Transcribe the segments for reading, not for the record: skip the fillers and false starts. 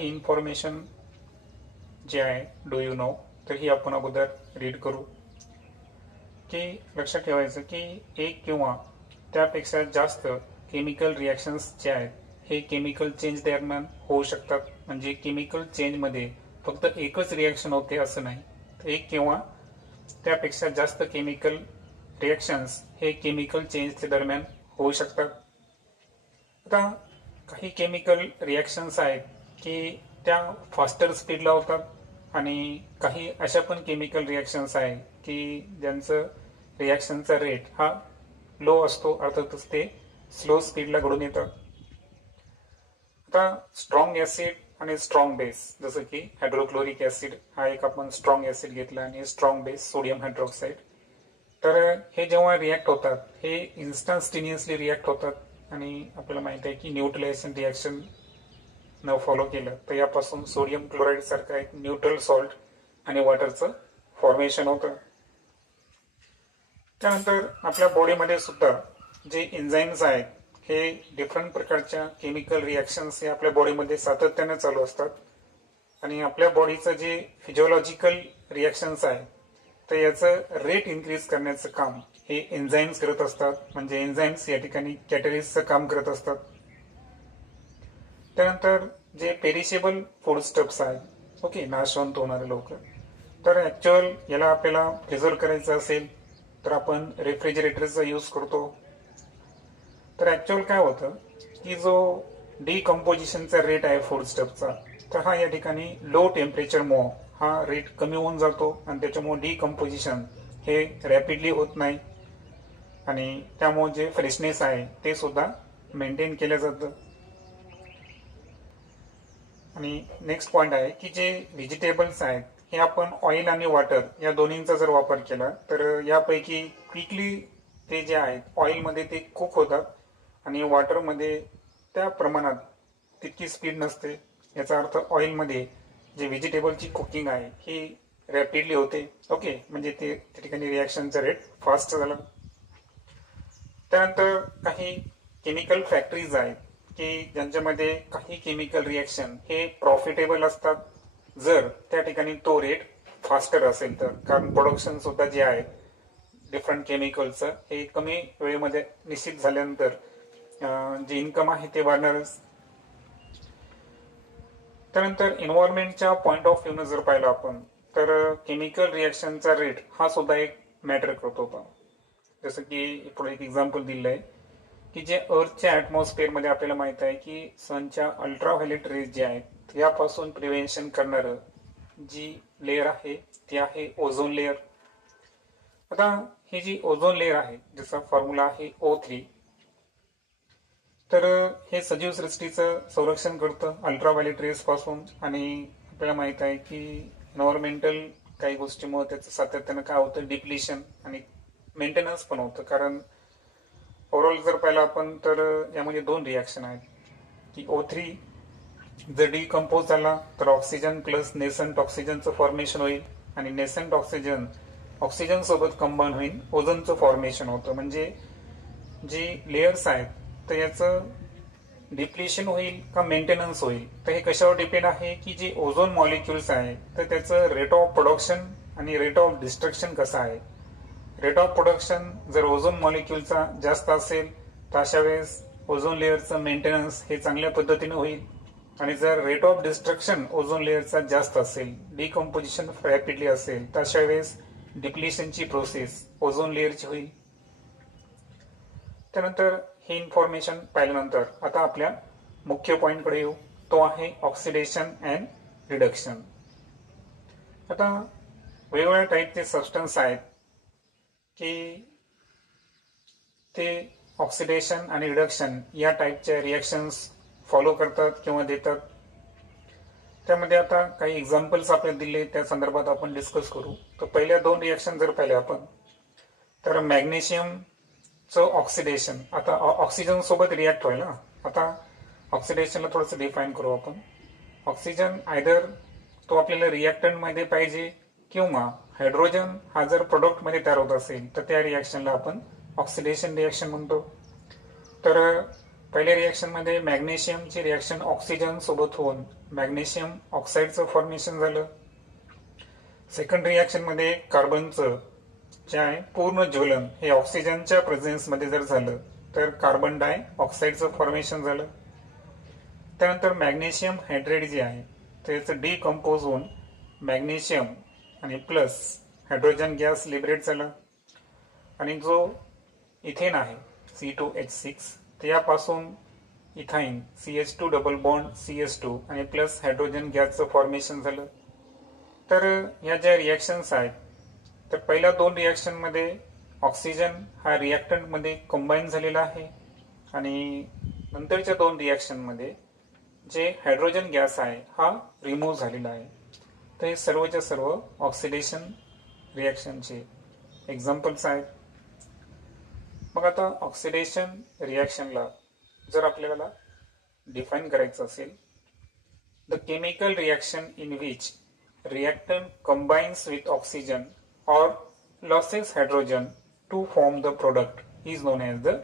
Information जे आहे do you know, तर ही आपण अगोदर रीड करू. की लक्षात ठेवायचं की एक किंवा त्यापेक्षा जास्त केमिकल रिॲक्शन्स जे आहेत हे केमिकल चेंज दरम्यान होऊ शकतात. म्हणजे केमिकल चेंजमध्ये फक्त एकच रिॲक्शन होते असं नाही, एक किंवा त्यापेक्षा जास्त केमिकल रिॲक्शन्स हे केमिकल चेंजच्या दरम्यान होऊ शकतात. आता काही केमिकल रिॲक्शन्स आहेत की त्या फास्टर स्पीडला होतात आणि काही अशा पण केमिकल रिॲक्शन्स आहे की ज्यांचं रिॲक्शनचा रेट हा लो असतो, अर्थातच ते स्लो स्पीडला घडून येतात. आता स्ट्रॉंग ऍसिड आणि स्ट्रॉंग बेस, जसं की हायड्रोक्लोरिक ऍसिड हा एक आपण स्ट्रॉंग ऍसिड घेतला आणि स्ट्रॉंग बेस सोडियम हायड्रॉक्साईड. तर हे जेव्हा रिॲक्ट होतात हे इन्स्टंटेनियसली रिॲक्ट होतात आणि आपल्याला माहित आहे की न्यूट्रलायझेशन रिॲक्शन न फॉलो केलं तर यापासून सोडियम क्लोराईड सारखा एक न्यूट्रल सॉल्ट आणि वॉटरचं फॉर्मेशन होतं. त्यानंतर आपल्या बॉडीमध्ये सुद्धा जे एन्झाईम्स आहेत हे डिफरंट प्रकारच्या केमिकल रिॲक्शन्स हे आपल्या बॉडीमध्ये सातत्याने चालू असतात आणि आपल्या बॉडीचं जे फिजिओलॉजिकल रिॲक्शन्स आहे तर याचं रेट इन्क्रीज करण्याचं काम हे एन्झाईम्स करत असतात. म्हणजे एन्झाईम्स या ठिकाणी कॅटलिस्टचं काम करत असतात. त्यानंतर जे पेरिशेबल फूड स्टफ्स आहेत, ओके, नाशवंत होणारे लवकर, तर ऍक्च्युअल याला आपल्याला प्रिझर्व करायचं असेल तर आपण रेफ्रिजरेटरचा यूज करतो. तर ऍक्च्युअल काय होतं की जो डिकम्पोजिशनचा रेट आहे फूड स्टफचा तर हा या ठिकाणी लो टेम्परेचरमुळे हा रेट कमी होऊन जातो आणि त्याच्यामुळे डिकम्पोजिशन हे रॅपिडली होत नाही आणि त्यामुळे जे फ्रेशनेस आहे ते सुद्धा मेंटेन केलं जातं. आणि नेक्स्ट पॉइंट आहे की जे व्हेजिटेबल्स आहेत हे आपण ऑइल आणि वॉटर या दोन्हींचा जर वापर केला तर यापैकी क्विकली ते जे आहेत ऑइलमध्ये ते कुक होतात आणि वॉटरमध्ये त्या प्रमाणात तितकी स्पीड नसते. याचा अर्थ ऑइलमध्ये जे व्हेजिटेबलची कुकिंग आहे ही रॅपिडली होते, ओके, म्हणजे ते त्या ठिकाणी रिॲक्शनचा रेट फास्ट झाला. त्यानंतर काही केमिकल फॅक्टरीज आहेत की ज्यांच्यामध्ये काही केमिकल रिॲक्शन हे प्रॉफिटेबल असतात जर त्या ठिकाणी तो रेट फास्टर असेल तर, कारण प्रोडक्शन सुद्धा जे आहे डिफरंट केमिकलचं हे कमी वेळेमध्ये निश्चित झाल्यानंतर जे इन्कम आहे ते वाढणारच. त्यानंतर एन्व्हायरमेंटच्या पॉइंट ऑफ व्ह्यूनं जर पाहिलं आपण तर केमिकल रिॲक्शनचा रेट हा सुद्धा एक मॅटर करतो होता. जसं की पुढे एक एक्झाम्पल दिलं आहे की जे अर्थच्या ॲटमॉस्फिअरमध्ये आपल्याला माहित आहे की सनच्या अल्ट्राव्हायोलेट रेज जे आहेत यापासून प्रिव्हेन्शन करणारं जी लेअर आहे ती आहे ओझोन लेअर. आता ही जी ओझोन लेअर आहे ज्याचा फॉर्म्युला आहे O3, तर हे सजीव सृष्टीचं संरक्षण करतं अल्ट्राव्हायोलेट रेज पासून आणि आपल्याला माहित आहे की एन्व्हायरमेंटल काही गोष्टीमुळे त्याचं सातत्यानं काय होतं डिप्लिशन आणि मेंटेनन्स पण होतं. कारण ओव्हरऑल जर पाहिलं आपण तर यामध्ये दोन रिॲक्शन आहेत की O3 जर डिकम्पोज झाला तर ऑक्सिजन प्लस नेसंट ऑक्सिजनचं फॉर्मेशन होईल आणि नेसंट ऑक्सिजन सोबत कंबाईन होईल ओझोनचं फॉर्मेशन होतं. म्हणजे जी लेयर्स आहेत तर याचं डिप्लिशन होईल का मेंटेनन्स होईल तर हे कशावर डिपेंड आहे की जे ओझोन मॉलिक्युल्स आहे तर त्याचं रेट ऑफ प्रोडक्शन आणि रेट ऑफ डिस्ट्रक्शन कसं आहे. रेट ऑफ प्रोडक्शन जर ओझोन मॉलिक्युलचा जास्त असेल तर अशा वेळेस ओझोन लेअरचं मेंटेनन्स हे चांगल्या पद्धतीने होईल आणि जर रेट ऑफ डिस्ट्रक्शन ओझोन लेअरचा जास्त असेल, डिकम्पोजिशन रॅपिडली असेल तर अशा वेळेस डिप्लिशनची प्रोसेस ओझोन लेअरची होईल. त्यानंतर हे इन्फॉर्मेशन पाहिल्यानंतर आता आपल्या मुख्य पॉइंटकडे येऊ, तो आहे ऑक्सिडेशन अँड रिडक्शन. आता वेगवेगळ्या टाईपचे सबस्टन्स आहेत की ते ऑक्सिडेशन आणि रिडक्शन या टाईपच्या रिॲक्शन्स फॉलो करतात किंवा देतात. त्यामध्ये आता काही एक्झाम्पल्स आपल्याला दिले त्या संदर्भात आपण डिस्कस करू. तर पहिल्या दोन रिॲक्शन जर पाहिल्या आपण तर मॅग्नेशियमचं ऑक्सिडेशन, आता ऑक्सिजन सोबत रिॲक्ट होईल ना. आता ऑक्सिडेशनला थोडंसं डिफाईन करू आपण. ऑक्सिजन आयदर तो आपल्याला रिॲक्टंटमध्ये पाहिजे किंवा हायड्रोजन हा जर प्रोडक्टमध्ये तयार होत असेल तर त्या रिॲक्शनला आपण ऑक्सिडेशन रिॲक्शन म्हणतो. तर पहिल्या रिॲक्शनमध्ये मॅग्नेशियमची रिॲक्शन ऑक्सिजन सोबत होऊन मॅग्नेशियम ऑक्साईडचं फॉर्मेशन झालं. सेकंड रिॲक्शनमध्ये कार्बनचं जे आहे पूर्ण ज्वलन हे ऑक्सिजनच्या प्रेझेन्समध्ये जर झालं तर कार्बन डाय ऑक्साईडचं फॉर्मेशन झालं. त्यानंतर मॅग्नेशियम हायड्रेट जे आहे त्याचं डिकम्पोज होऊन मॅग्नेशियम आणि प्लस हायड्रोजन गॅस लिबरेट झाला. आणि जो इथेन आहे C2H6 त्यापासून इथाईन CH2 डबल बॉन्ड CH2 आणि प्लस हायड्रोजन गॅसचं फॉर्मेशन झालं. तर ह्या ज्या रिॲक्शन्स आहेत तर पहिल्या दोन रिॲक्शनमध्ये ऑक्सिजन हा रिॲक्टंटमध्ये कंबाईन झालेला आहे आणि नंतरच्या दोन रिॲक्शनमध्ये जे हायड्रोजन गॅस आहे हा रिमूव्ह झालेला आहे. तर हे सर्वच्या सर्व ऑक्सिडेशन रिॲक्शनचे एक्झाम्पल्स आहेत. मग आता ऑक्सिडेशन रिॲक्शनला जर आपल्याला डिफाईन करायचं असेल, the chemical reaction in which reactant combines with oxygen or losses hydrogen to form the product is known as the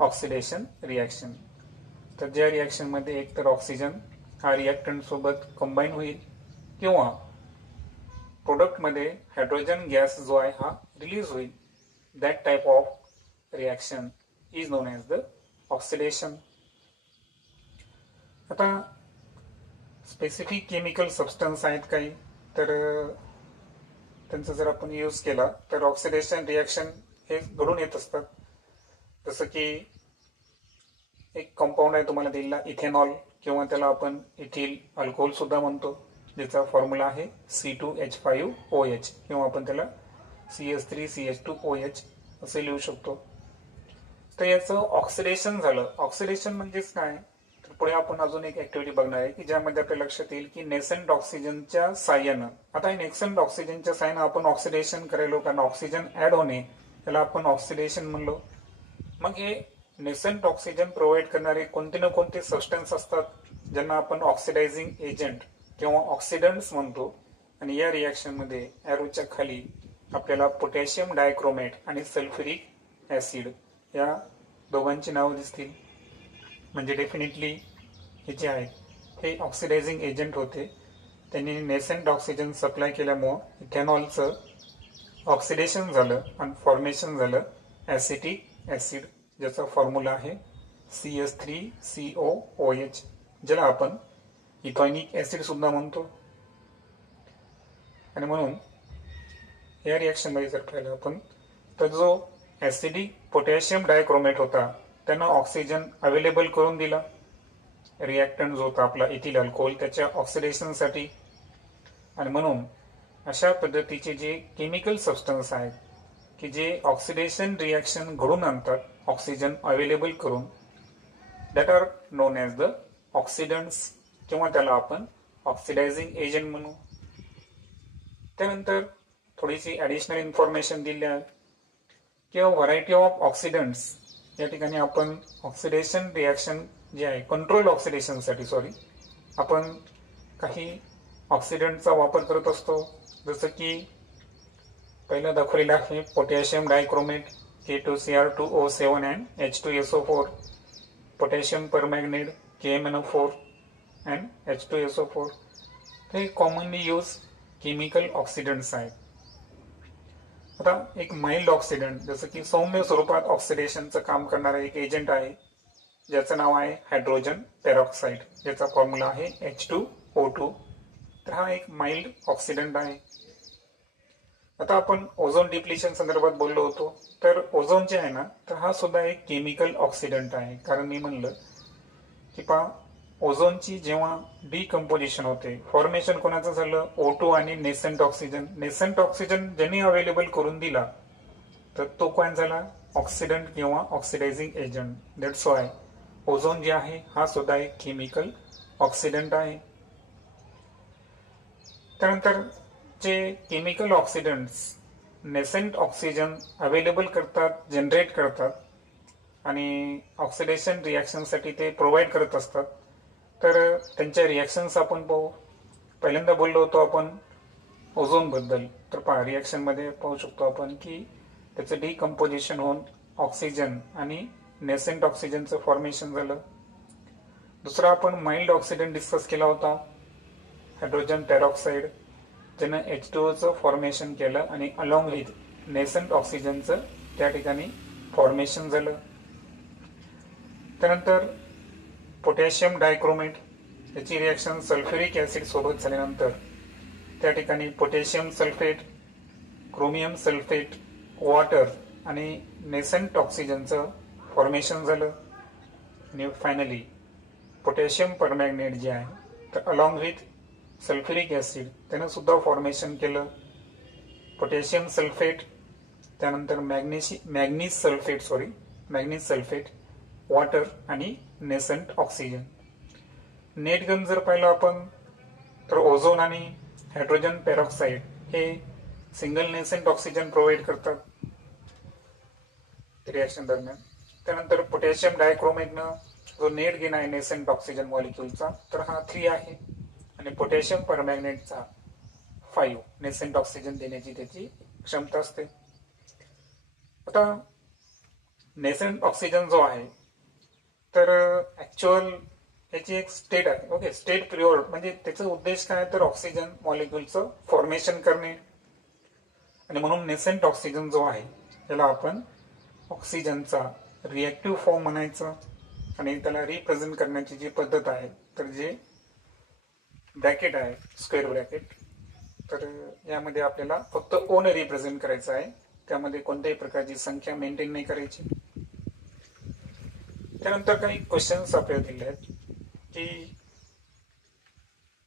oxidation reaction. तर ज्या रिॲक्शन मध्ये एक तर ऑक्सिजन हा रिॲक्टंट सोबत कंबाईन होईल किंवा प्रोडक्ट मध्ये हायड्रोजन गॅस जो आहे हा रिलीज होईल, that type of reaction is non as the oxidation. आता स्पेसिफिक केमिकल सबस्टन्स आहेत काही, तर त्यांचा जर आपण यूज केला तर ऑक्सिडेशन रिॲक्शन हे घडून येत असतात. जसं की एक कंपाऊंड आहे तुम्हाला दिलेला इथेनॉल किंवा त्याला आपण इथिल अल्कोहोल सुद्धा म्हणतो, ज्याचा फॉर्म्युला आहे C2H5OH किंवा आपण त्याला CH3CH2OH असे लिहू शकतो. तर याचं ऑक्सिडेशन झालं. ऑक्सिडेशन म्हणजेच काय, तर पुढे आपण अजून एक ऍक्टिव्हिटी बघणार आहे की ज्यामध्ये आपल्या लक्षात येईल की नेसेंट ऑक्सिजनच्या साह्यानं, आता हे नेसेंट ऑक्सिजनच्या साह्यानं आपण ऑक्सिडेशन करायलो कारण ऑक्सिजन ऍड होणे त्याला आपण ऑक्सिडेशन म्हणलो. मग हे नेसेंट ऑक्सिजन प्रोव्हाइड करणारे कोणते ना कोणते सबस्टन्स असतात ज्यांना आपण ऑक्सिडायझिंग एजंट किंवा ऑक्सिडंट्स म्हणतो. आणि या रिॲक्शन मध्ये एरोच्या खाली आपल्याला पोटॅशियम डायक्रोमेट आणि सल्फ्युरिक ऍसिड या दोघांची नावं दिसतील. म्हणजे डेफिनेटली हे जे आहेत हे ऑक्सिडायझिंग एजंट होते. त्यांनी नेसेंट ऑक्सिजन सप्लाय केल्यामुळं इथेनॉलचं ऑक्सिडेशन झालं आणि फॉर्मेशन झालं ऍसिटिक ऍसिड, ज्याचा फॉर्म्युला आहे CH3COOH, ज्याला आपण इथॉनिक ऍसिड सुद्धा म्हणतो. आणि म्हणून या रिॲक्शन मध्ये जर पाहिलं आपण तर जो ऍसिडिक पोटॅशियम डायक्रोमेट होता त्यांना ऑक्सिजन अवेलेबल करून दिला रिॲक्टंट जो होता आपला इथिल अल्कोहोल त्याच्या ऑक्सिडेशनसाठी. आणि म्हणून अशा पद्धतीचे जे केमिकल सबस्टन्स आहेत की जे ऑक्सिडेशन रिॲक्शन घडून आणतात ऑक्सिजन अवेलेबल करून, that are known as the oxidants किंवा त्याला आपण ऑक्सिडायझिंग एजंट म्हणू. त्यानंतर थोडीशी ऍडिशनल इन्फॉर्मेशन दिली आहे किंवा व्हरायटी ऑफ ऑक्सिडंट्स. या ठिकाणी आपण ऑक्सिडेशन रिॲक्शन जे आहे कंट्रोल ऑक्सिडेशनसाठी आपण काही ऑक्सिडंटचा वापर करत असतो. जसं की पहिला दाखवलेला आहे potassium dichromate K2Cr2O7 and H2SO4, potassium permanganate KMnO4 and H2SO4. हे कॉमनली यूज केमिकल ऑक्सिडंट्स आहेत. आता एक माइल्ड ऑक्सिडंट जसं की सौम्य स्वरूपात ऑक्सिडेशनचं काम करणारा एक एजंट आहे ज्याचं नाव आहे हायड्रोजन पेरॉक्साईड, ज्याचा फॉर्म्युला आहे H2O2. तर हा एक माइल्ड ऑक्सिडंट आहे. आता आपण ओझोन डिप्लिशन संदर्भात बोललो होतो, तर ओझोन जे आहे ना तर हा सुद्धा एक केमिकल ऑक्सिडंट आहे. कारण मी म्हणलं की ओझोनची जेव्हा डिकम्पोजिशन होते, फॉर्मेशन कोणाचं झालं, O2 आणि नेसेंट ऑक्सिजन. नेसेंट ऑक्सिजन ज्यांनी अवेलेबल करून दिला तर तो कोण झाला, ऑक्सिडंट किंवा oxidizing agent. That's why ozone जे आहे हा सुद्धा एक केमिकल ऑक्सिडंट आहे. त्यानंतर जे केमिकल ऑक्सिडंट्स नेसेंट ऑक्सिजन अवेलेबल करतात, जनरेट करतात आणि ऑक्सिडेशन रिॲक्शनसाठी ते प्रोव्हाइड करत असतात, तर त्यांच्या रिॲक्शन्स आपण पाहू. पहिल्यांदा बोललो होतो आपण ओझोन बद्दल, तर रिॲक्शन मध्ये पाहू शकतो आपण की त्याचं डिकम्पोजिशन होऊन ऑक्सिजन आणि नेसेंट ऑक्सिजनचं फॉर्मेशन झालं. दुसरा आपण माइल्ड ऑक्सिडंट डिस्कस केला होता, हायड्रोजन पेरॉक्साईड, ज्यानं H2O फॉर्मेशन केलं आणि अलॉंग विथ नेसेंट ऑक्सिजनचं त्या ठिकाणी फॉर्मेशन झालं. त्यानंतर पोटॅशियम डायक्रोमेट याची रिॲक्शन सल्फ्युरिक ॲसिड सोबत झाल्यानंतर त्या ठिकाणी potassium sulphate, chromium sulphate, water आणि नेसेंट ऑक्सिजनचं फॉर्मेशन झालं. आणि फायनली पोटॅशियम परमॅग्नेट जे आहे तर अलॉंग विथ सल्फ्युरिक ॲसिड त्यानं सुद्धा फॉर्मेशन केलं. पोटॅशियम सल्फेट, त्यानंतर मॅग्नीज सल्फेट, वॉटर आणि नेसेंट ऑक्सिजन. नेट गन जर पाहिलं आपण तर ओझोन आणि हायड्रोजन पेरॉक्साईड हे सिंगल नेसेंट ऑक्सिजन प्रोव्हाइड करतात रिॲक्शन दरम्यान. त्यानंतर पोटॅशियम डायक्रोमेटनं जो नेट गेन आहे नेसेंट ऑक्सिजन मॉलिक्युलचा तर हा 3 आहे आणि पोटॅशियम परमॅग्नेटचा 5 नेसेंट ऑक्सिजन देण्याची त्याची क्षमता असते. आता नेसेंट ऑक्सिजन जो आहे तर ऍक्च्युअल याची एक स्टेट आहे. ओके, स्टेट पिरियड म्हणजे त्याचा उद्देश काय तर ऑक्सिजन मॉलिक्युलचं फॉर्मेशन करणे. आणि म्हणून नेसेंट ऑक्सिजन जो आहे त्याला आपण ऑक्सिजनचा रिएक्टिव्ह फॉर्म म्हणायचं. आणि त्याला रिप्रेझेंट करण्याची जी पद्धत आहे तर जे ब्रॅकेट आहे स्क्वेअर ब्रॅकेट, तर यामध्ये आपल्याला फक्त O ने रिप्रेझेंट करायचं आहे, त्यामध्ये कोणत्याही प्रकारची संख्या मेंटेन नाही करायची. त्यानंतर काही क्वेश्चन्स आपल्याला दिले आहेत की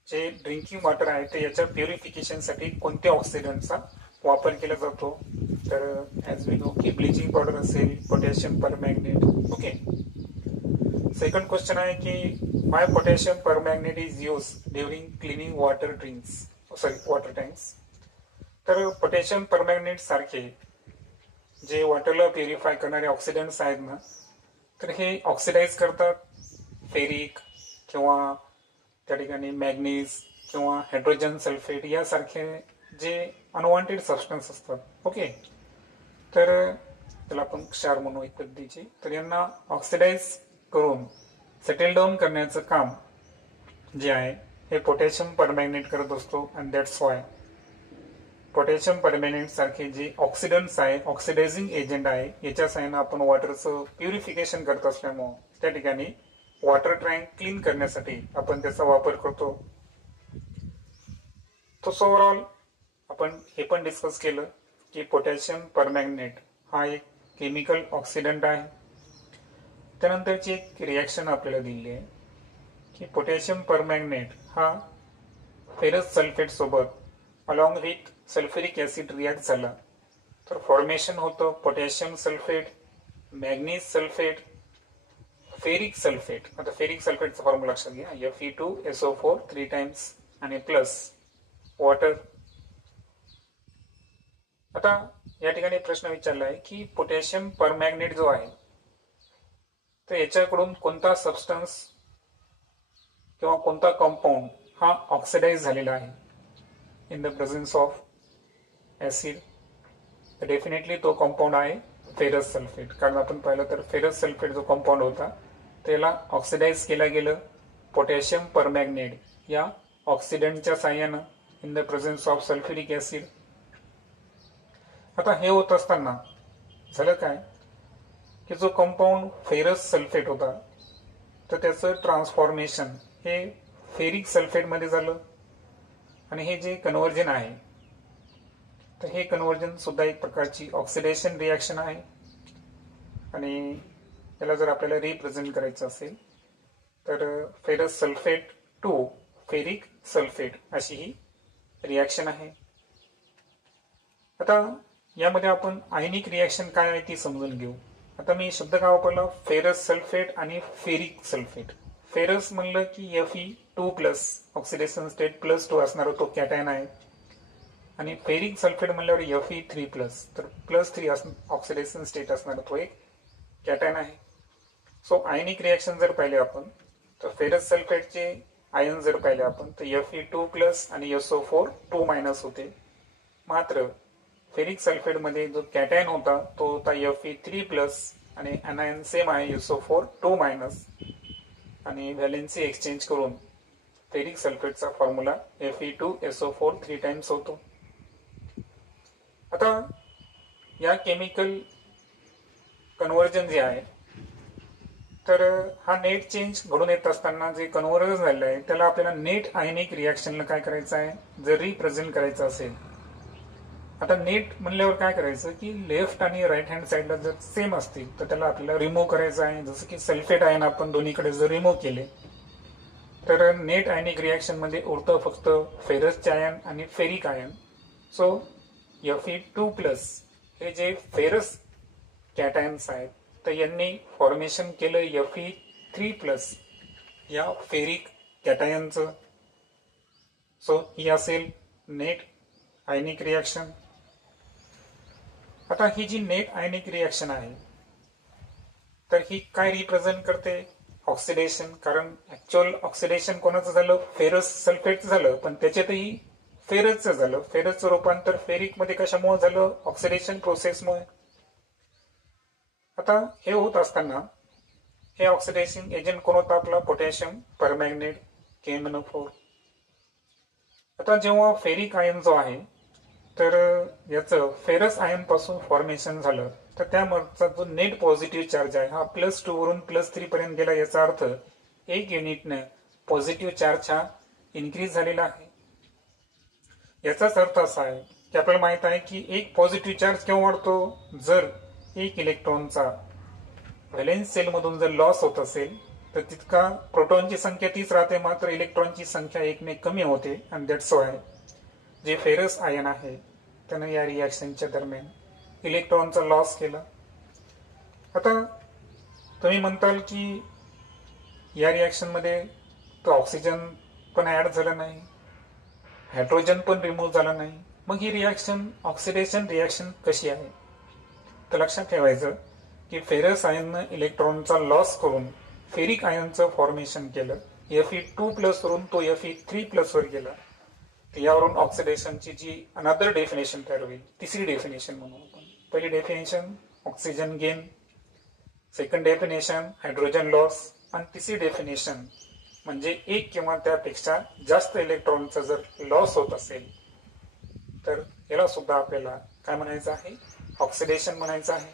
जे ड्रिंकिंग वॉटर आहे ते याच्या प्युरिफिकेशनसाठी कोणत्या ऑक्सिडंटचा वापर केला जातो. तर ॲज वी नो की ब्लिचिंग पावडर असेल, potassium permanganate. Okay, second question आहे की why potassium permanganate is use during cleaning water tanks. तर पोटॅशियम परमॅग्नेट सारखे जे वॉटरला प्युरिफाय करणारे ऑक्सिडंट्स आहेत ना तर हे ऑक्सिडाइज करतात फेरिक किंवा त्या ठिकाणी मॅग्नीज किंवा हायड्रोजन सल्फेट यासारखे जे अनवॉन्टेड सबस्टन्स असतात. ओके, तर त्याला आपण क्षार म्हणू एक पद्धतीचे. तर यांना ऑक्सिडाइज करून सेटल डाऊन करण्याचं काम जे आहे हे पोटॅशियम परमॅग्नेट करत असतो. And that's why potassium permanganate सारखे जे ऑक्सिडंट्स आहे, ऑक्सिडायझिंग एजंट आहे, याच्या साहाय्याने आपण वॉटरचं प्युरिफिकेशन करत असल्यामुळे त्या ठिकाणी वॉटर टँक क्लीन करण्यासाठी आपण त्याचा वापर करतो. तो ओव्हरऑल आपण हे पण डिस्कस केलं की पोटॅशियम परमॅग्नेट हा एक केमिकल ऑक्सिडंट आहे. त्यानंतरची एक रिॲक्शन आपल्याला दिली आहे की पोटॅशियम परमॅग्नेट हा फेरस सल्फेट सोबत along with sulphuric acid react झाला तर फॉर्मेशन होतं potassium sulphate, manganese sulphate, ferric sulphate. आता फेरिक सल्फेटचा फॉर्म्युला लक्षात घ्या, Fe2SO4 3 टाइम्स आणि प्लस वॉटर. आता या ठिकाणी प्रश्न विचारला आहे की पोटॅशियम परमॅग्नेट जो आहे तर याच्याकडून कोणता सबस्टन्स किंवा कोणता कंपाऊंड हा ऑक्सिडाइज झालेला आहे in the presence of acid. Definitely तो कंपाऊंड आहे फेरस सल्फेट. कारण आपण पाहिलं तर फेरस सल्फेट जो कंपाऊंड होता त्याला ऑक्सिडाइज केलं गेलं पोटॅशियम परमॅग्नेट या ऑक्सिडंटच्या साह्यानं in the presence of sulphuric acid. आता हे होत असताना झालं काय की जो कंपाऊंड फेरस सल्फेट होता तर त्याचं ट्रान्सफॉर्मेशन हे फेरिक सल्फेटमध्ये झालं. आणि हे जे कन्व्हर्जन आहे तर हे कन्व्हर्जन सुद्धा एक प्रकारची ऑक्सिडेशन रिॲक्शन आहे. आणि याला जर आपल्याला रिप्रेझेंट करायचं असेल तर ferrous sulphate to ferric sulphate अशी ही रिॲक्शन आहे. आता यामध्ये आपण आयनिक रिॲक्शन काय आहे ती समजून घेऊ. आता मी शब्द काय वापरला, फेरस सल्फेट आणि फेरिक सल्फेट. फेरस म्हणलं की Fe2+ ऑक्सिडेशन स्टेट +2 असणारा तो कॅटायन आहे. आणि फेरिक सल्फेट म्हणल्यावर Fe3+ तर +3 ऑक्सिडेशन स्टेट असणारा तो एक कॅटायन आहे. सो आयनिक रिॲक्शन जर पाहिले आपण तर फेरस सल्फेटचे आयन जर पाहिले आपण तर Fe2+ आणि SO4 2- होते. मात्र फेरिक सल्फेटमध्ये जो कॅटायन होता तो होता Fe3+ आणि anion सेम आहे SO4 2 मायनस आणि व्हॅलेन्सी एक्सचेंज करून फेरिक सल्फेटचा फॉर्म्युला Fe2SO4 3 टाइम्स होतो. आता या केमिकल कन्व्हर्जन जे आहे तर हा नेट चेंज घडून येत असताना जे कन्व्हर्जन झालेलं आहे त्याला आपल्याला नेट आयनिक रिॲक्शनला काय करायचं आहे, जर रिप्रेझेंट करायचं असेल. आता नेट म्हणल्यावर काय करायचं की लेफ्ट आणि राईट हँड साईडला जर सेम असतील तर त्याला आपल्याला रिमूव्ह करायचं आहे. जसं की सल्फेट आयन आपण दोन्हीकडे जर रिमूव्ह केले तर नेट आयनिक रिॲक्शन मध्ये उरतं फक्त फेरसचे आयन आणि फेरिक आयन. सो Fe2+ हे जे फेरस कॅटायन्स आहेत तर यांनी फॉर्मेशन केलं Fe3+ या फेरिक कॅटायनचं. सो ही असेल नेट आयनिक रिॲक्शन. आता ही जी नेट आयनिक रिॲक्शन आहे तर ही काय रिप्रेझेंट करते, ऑक्सिडेशन. कारण ऍक्च्युअल ऑक्सिडेशन कोणाचं झालं, फेरस सल्फेटचं झालं, पण त्याच्यातही फेरसचं झालं. फेरसचं रूपांतर फेरिक मध्ये कशामुळे झालं, ऑक्सिडेशन प्रोसेसमुळे. आता हे होत असताना हे ऑक्सिडेशन एजंट कोण होता आपला, पोटॅशियम परमॅंगनेट KMnO4. आता जेव्हा फेरिक आयन जो आहे तर याचं फेरस आयन पासून फॉर्मेशन झालं तर त्यामागचा जो नेट पॉझिटिव्ह चार्ज आहे हा +2 वरून +3 पर्यंत गेला. याचा अर्थ 1 युनिटने पॉझिटिव्ह चार्ज हा इन्क्रीज झालेला आहे. याचाच अर्थ असा आहे की आपल्याला माहित आहे की एक पॉझिटिव्ह चार्ज केव्हा वाढतो, जर एक इलेक्ट्रॉनचा व्हॅलेन्स सेल मधून जर लॉस होत असेल तर तितका प्रोटॉनची संख्या तीच राहते, मात्र इलेक्ट्रॉनची संख्या 1 ने कमी होते. आणि दॅट्स वाय जे फेरस आयन आहे त्यानं या रिॲक्शनच्या दरम्यान इलेक्ट्रॉनचा लॉस केला. आता तुम्ही म्हणताल की या रिॲक्शन मध्ये तो ऑक्सिजन पण ऍड झाला नाही, हायड्रोजन पण रिमूव्ह झाला नाही. मग ही रिॲक्शन ऑक्सिडेशन रिॲक्शन कशी आहे, तर लक्षात ठेवायचं की फेरस आयननं इलेक्ट्रॉनचा लॉस करून फेरिक आयनचं फॉर्मेशन केलं. Fe2+ वरून तो Fe3+ वर गेला. यावरून ऑक्सिडेशनची जी अनदर डेफिनेशन तयार होईल, तिसरी डेफिनेशन म्हणून आपण. पहिली definition oxygen gain, second definition hydrogen loss, आणि तिसरी डेफिनेशन म्हणजे एक किंवा त्यापेक्षा जास्त इलेक्ट्रॉनचा जर लॉस होत असेल तर याला सुद्धा आपल्याला काय म्हणायचं आहे, ऑक्सिडेशन म्हणायचं आहे.